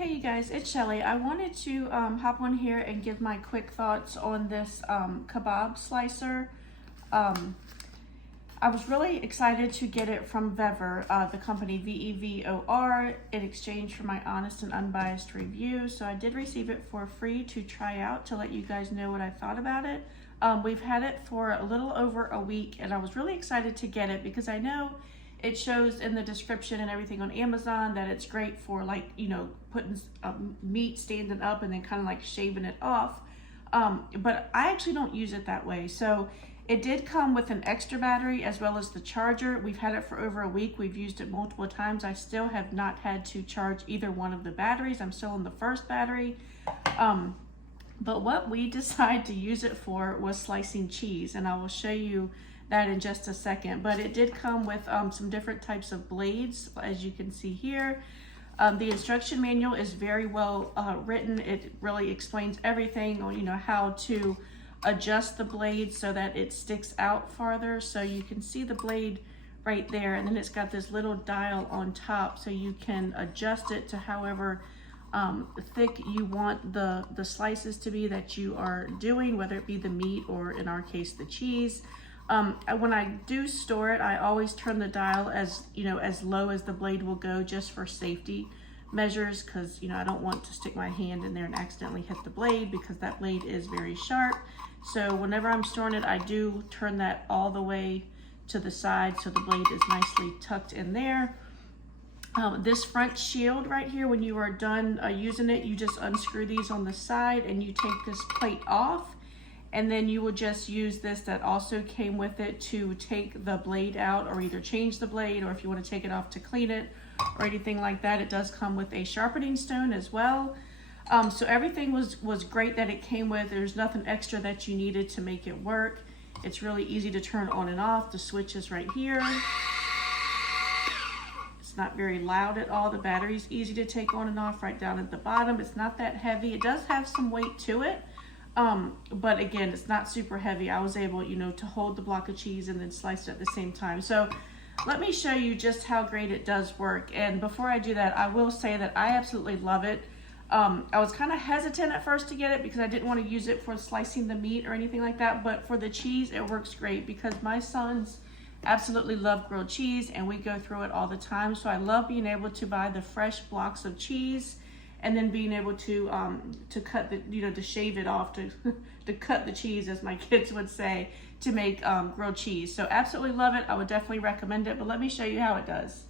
Hey you guys, it's Shelly. I wanted to hop on here and give my quick thoughts on this kebab slicer. I was really excited to get it from VEVOR, the company VEVOR, in exchange for my honest and unbiased review. So I did receive it for free to try out to let you guys know what I thought about it. We've had it for a little over a week and I was really excited to get it because I know it shows in the description and everything on Amazon that it's great for, like, you know, putting meat standing up and then kind of like shaving it off. But I actually don't use it that way. So it did come with an extra battery as well as the charger. We've had it for over a week. We've used it multiple times. I still have not had to charge either one of the batteries. I'm still on the first battery. But what we decided to use it for was slicing cheese, and I will show you that in just a second. But it did come with some different types of blades, as you can see here. The instruction manual is very well written. It really explains everything on, you know, how to adjust the blade so that it sticks out farther. So you can see the blade right there, and then it's got this little dial on top so you can adjust it to however thick you want the slices to be that you are doing, whether it be the meat or in our case the cheese. When I do store it, I always turn the dial as low as the blade will go, just for safety measures, because I don't want to stick my hand in there and accidentally hit the blade, because that blade is very sharp. So whenever I'm storing it, I do turn that all the way to the side so the blade is nicely tucked in there. This front shield right here, when you are done using it, you just unscrew these on the side and you take this plate off, and then you will just use this that also came with it to take the blade out, or either change the blade, or if you want to take it off to clean it or anything like that. It does come with a sharpening stone as well. So everything was great that it came with. There's nothing extra that you needed to make it work. It's really easy to turn on and off. The switch is right here. It's not very loud at all. The battery's easy to take on and off right down at the bottom. It's not that heavy. It does have some weight to it. But again, it's not super heavy. I was able, to hold the block of cheese and then slice it at the same time. So let me show you just how great it does work. And before I do that, I will say that I absolutely love it. I was kind of hesitant at first to get it because I didn't want to use it for slicing the meat or anything like that. But for the cheese, it works great because my sons absolutely love grilled cheese and we go through it all the time. So I love being able to buy the fresh blocks of cheese and then being able to cut the, to shave it off, to cut the cheese, as my kids would say, to make grilled cheese. So absolutely love it. I would definitely recommend it, but let me show you how it does.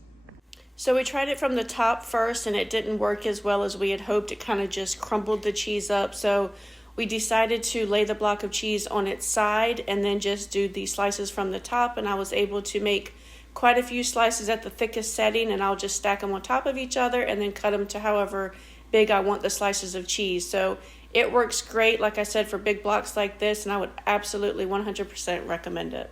So we tried it from the top first and it didn't work as well as we had hoped. It kind of just crumbled the cheese up. So we decided to lay the block of cheese on its side and then just do the slices from the top, and I was able to make quite a few slices at the thickest setting, and I'll just stack them on top of each other and then cut them to however big I want the slices of cheese. So it works great, like I said, for big blocks like this, and I would absolutely 100% recommend it.